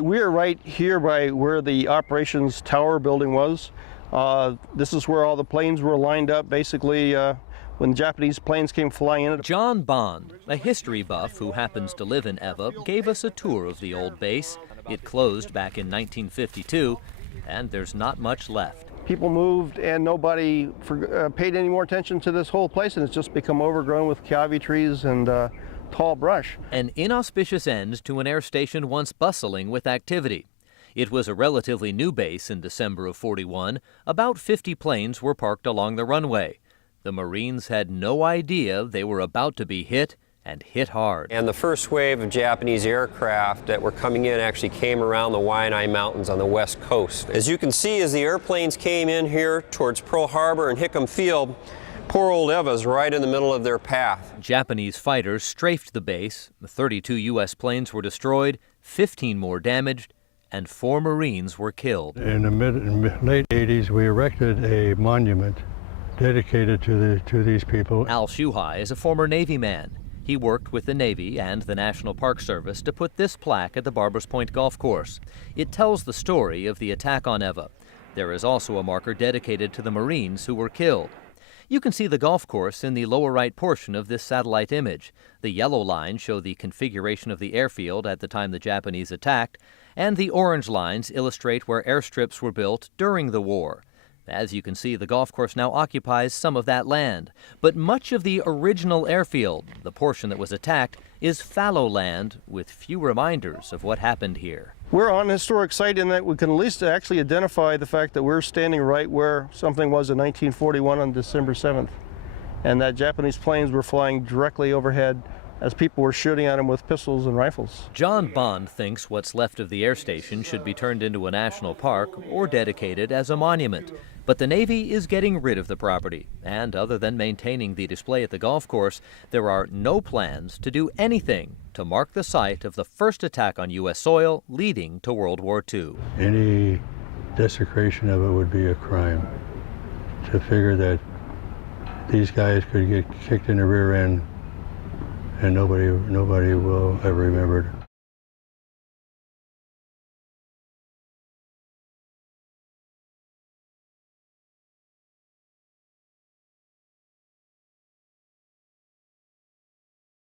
We are right here by where the operations tower building was. This is where all the planes were lined up, basically when Japanese planes came flying in. John Bond, a history buff who happens to live in Ewa, gave us a tour of the old base. It closed back in 1952, and there's not much left. People moved and nobody paid any more attention to this whole place, and it's just become overgrown with kiawe trees and tall brush. An inauspicious end to an air station once bustling with activity. It was a relatively new base in December of '41. About 50 planes were parked along the runway. The Marines had no idea they were about to be hit, and hit hard. And the first wave of Japanese aircraft that were coming in actually came around the Waianae Mountains on the west coast. As you can see, as the airplanes came in here towards Pearl Harbor and Hickam Field, poor old Ewa's right in the middle of their path. Japanese fighters strafed the base. 32 U.S. planes were destroyed, 15 more damaged, and 4 Marines were killed. In the late 80s, we erected a monument dedicated to these people. Al Shuhai is a former Navy man. He worked with the Navy and the National Park Service to put this plaque at the Barbers Point Golf Course. It tells the story of the attack on Ewa. There is also a marker dedicated to the Marines who were killed. You can see the golf course in the lower right portion of this satellite image. The yellow lines show the configuration of the airfield at the time the Japanese attacked, and the orange lines illustrate where airstrips were built during the war. As you can see, the golf course now occupies some of that land. But much of the original airfield, the portion that was attacked, is fallow land with few reminders of what happened here. We're on a historic site in that we can at least actually identify the fact that we're standing right where something was in 1941 on December 7th. And that Japanese planes were flying directly overhead as people were shooting at them with pistols and rifles. John Bond thinks what's left of the air station should be turned into a national park or dedicated as a monument. But the Navy is getting rid of the property, and other than maintaining the display at the golf course, there are no plans to do anything to mark the site of the first attack on U.S. soil leading to World War II. Any desecration of it would be a crime. To figure that these guys could get kicked in the rear end and nobody will ever remember